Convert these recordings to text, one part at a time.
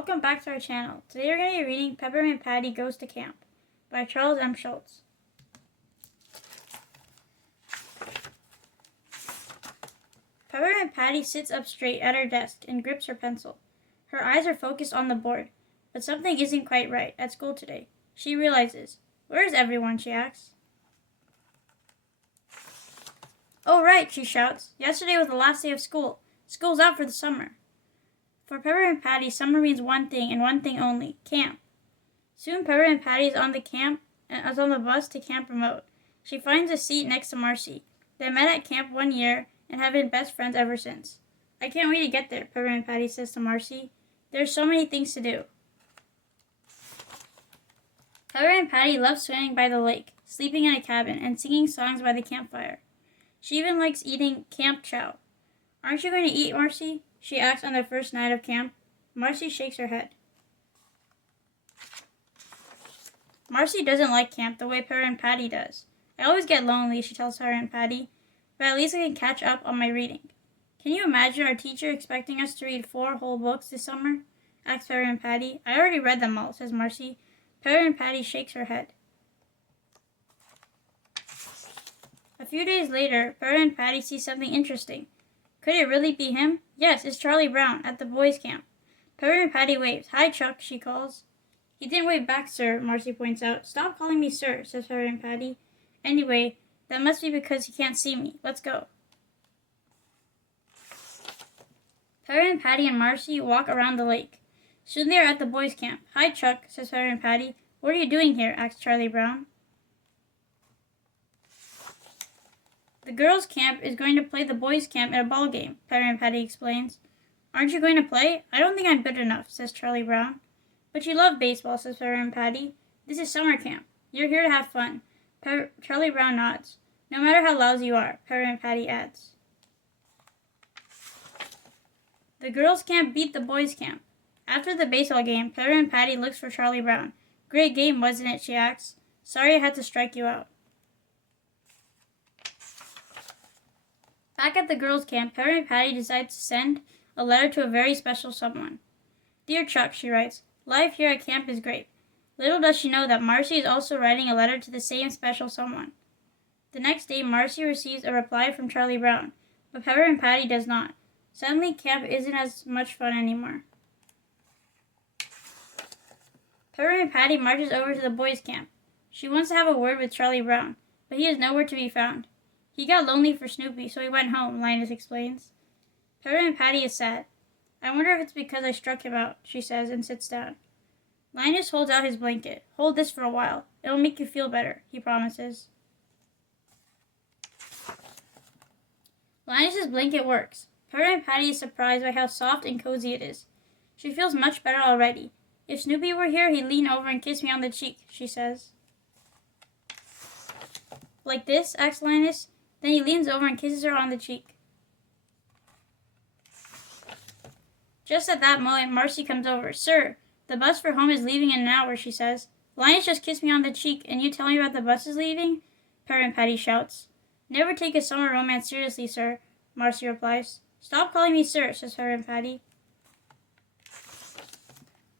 Welcome back to our channel. Today we're going to be reading Peppermint Patty Goes to Camp by Charles M. Schulz. Peppermint Patty sits up straight at her desk and grips her pencil. Her eyes are focused on the board, but something isn't quite right at school today. She realizes. Where is everyone, she asks. Oh, right, she shouts. Yesterday was the last day of school. School's out for the summer. For Peppermint Patty, summer means one thing and one thing only, camp. Soon Peppermint Patty is on the bus to Camp Remote. She finds a seat next to Marcy. They met at camp one year and have been best friends ever since. I can't wait to get there, Peppermint Patty says to Marcy. There's so many things to do. Peppermint Patty loves swimming by the lake, sleeping in a cabin, and singing songs by the campfire. She even likes eating camp chow. Aren't you going to eat, Marcy? She asks on their first night of camp. Marcy shakes her head. Marcy doesn't like camp the way Peppermint Patty does. I always get lonely, she tells Peppermint Patty, but at least I can catch up on my reading. Can you imagine our teacher expecting us to read 4 whole books this summer? Asks Peppermint Patty. I already read them all, says Marcy. Peppermint Patty shakes her head. A few days later, Peppermint Patty sees something interesting. Could it really be him? Yes, it's Charlie Brown at the boys' camp. Peppermint Patty waves. Hi, Chuck, she calls. He didn't wave back, sir, Marcy points out. Stop calling me sir, says Peppermint Patty. Anyway, that must be because he can't see me. Let's go. Peppermint Patty and Marcy walk around the lake. Soon they are at the boys' camp. Hi, Chuck, says Peppermint Patty. What are you doing here? Asks Charlie Brown. The girls' camp is going to play the boys' camp in a ball game, Peppermint Patty explains. Aren't you going to play? I don't think I'm good enough, says Charlie Brown. But you love baseball, says Peppermint Patty. This is summer camp. You're here to have fun. Charlie Brown nods. No matter how lousy you are, Peppermint Patty adds. The girls' camp beat the boys' camp. After the baseball game, Peppermint Patty looks for Charlie Brown. Great game, wasn't it, she asks. Sorry I had to strike you out. Back at the girls' camp, Peppermint Patty decides to send a letter to a very special someone. Dear Chuck, she writes, life here at camp is great. Little does she know that Marcy is also writing a letter to the same special someone. The next day, Marcy receives a reply from Charlie Brown, but Peppermint Patty does not. Suddenly, camp isn't as much fun anymore. Peppermint Patty marches over to the boys' camp. She wants to have a word with Charlie Brown, but he is nowhere to be found. He got lonely for Snoopy, so he went home, Linus explains. Peppermint Patty is sad. I wonder if it's because I struck him out, she says, and sits down. Linus holds out his blanket. Hold this for a while. It'll make you feel better, he promises. Linus's blanket works. Peppermint Patty is surprised by how soft and cozy it is. She feels much better already. If Snoopy were here, he'd lean over and kiss me on the cheek, she says. Like this? Asks Linus. Then he leans over and kisses her on the cheek. Just at that moment, Marcy comes over. Sir, the bus for home is leaving in an hour, she says. Linus just kissed me on the cheek, and you tell me about the bus is leaving? Peppermint Patty shouts. Never take a summer romance seriously, sir, Marcy replies. Stop calling me sir, says Peppermint Patty.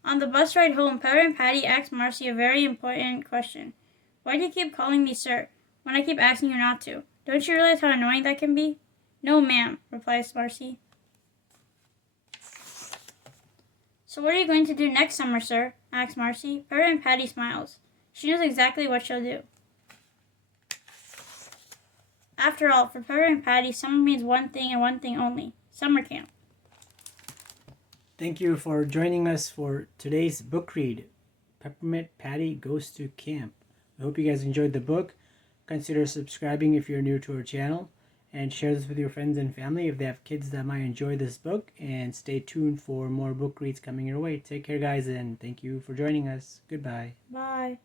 On the bus ride home, Peppermint Patty asks Marcy a very important question. Why do you keep calling me sir, when I keep asking you not to? Don't you realize how annoying that can be? No, ma'am, replies Marcy. So what are you going to do next summer, sir? Asks Marcy. Peppermint Patty smiles. She knows exactly what she'll do. After all, for Peppermint Patty, summer means one thing and one thing only. Summer camp. Thank you for joining us for today's book read, Peppermint Patty Goes to Camp. I hope you guys enjoyed the book. Consider subscribing if you're new to our channel, and share this with your friends and family if they have kids that might enjoy this book, and stay tuned for more book reads coming your way. Take care, guys, and thank you for joining us. Goodbye. Bye.